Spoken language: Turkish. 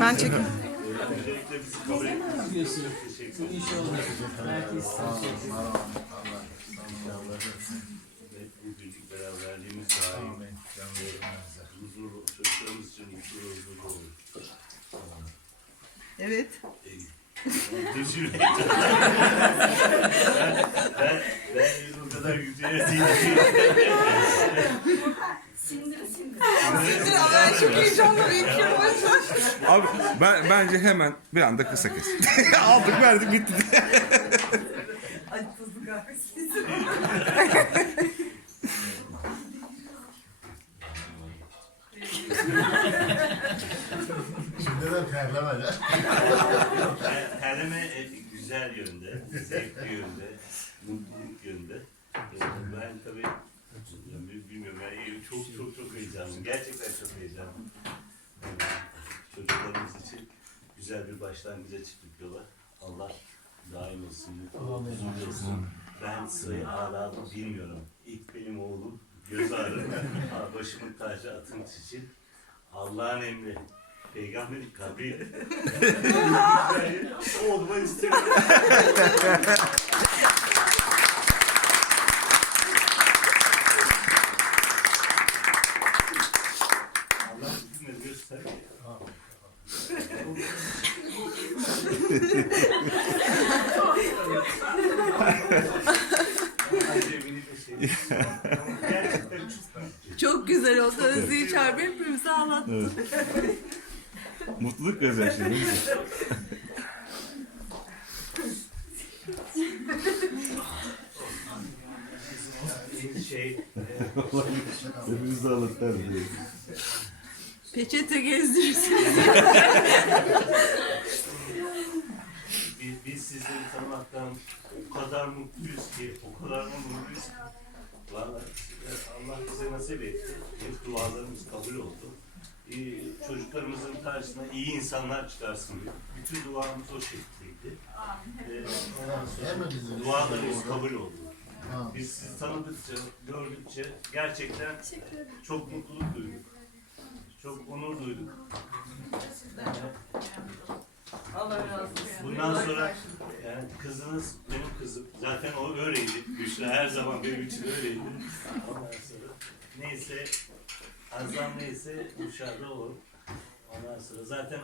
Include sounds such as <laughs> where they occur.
Ben çekim. Beraberliğimiz daim huzurlu, çocuklarımız için huzurlu huzurlu olur. Evet. Teşekkür ederim. ben, ben o kadar güzel değilim. Ben çok heyecanlı bekliyorum. Abi ben bence hemen bir anda kısa kes. <laughs> Aldık verdik bitti. Şimdiden terlemedi. Ter- Terleme e, güzel yönde, zevkli yönde, mutluluk yönde. E, Ben tabii ya bi- bilmiyorum yani çok çok çok heyecanlıyım. Gerçekten çok heyecanlıyım. Çocuklarımız için güzel bir başlangıca çıktık yola. Allah daim olsun, mutlu huzurlu olsun. Ben sırayı ağladım bilmiyorum. İlk benim oğlum göz ağrı, <laughs> başımın tacı atın için. Allah'ın emri, peygamberin kabri. <laughs> Oğluma istiyorum. <laughs> Allah bizimle göster. Acemini de şey. Gerçekten <laughs> çok güzel oldu. Özdeği çağırıp hepimize anlattı. Mutluluk gözyaşı değil mi? şey Hepimiz de. Peçete gezdirirsin. <laughs> sizleri tanımaktan o kadar mutluyuz ki, o kadar mutluyuz ki. Vallahi e, Allah bize nasip etti. Hep dualarımız kabul oldu. Ee, çocuklarımızın karşısına iyi insanlar çıkarsın diye. Bütün duamız o şekildeydi. Ee, ondan sonra dualarımız kabul oldu. Biz sizi tanıdıkça, gördükçe gerçekten çok mutluluk duyduk. Çok onur duyduk. Allah razı olsun. Bundan sonra kızınız benim kızım. Zaten o öyleydi. Büşra her zaman benim için öyleydi. Ondan sonra neyse Azam neyse Büşra da o. Ondan sonra zaten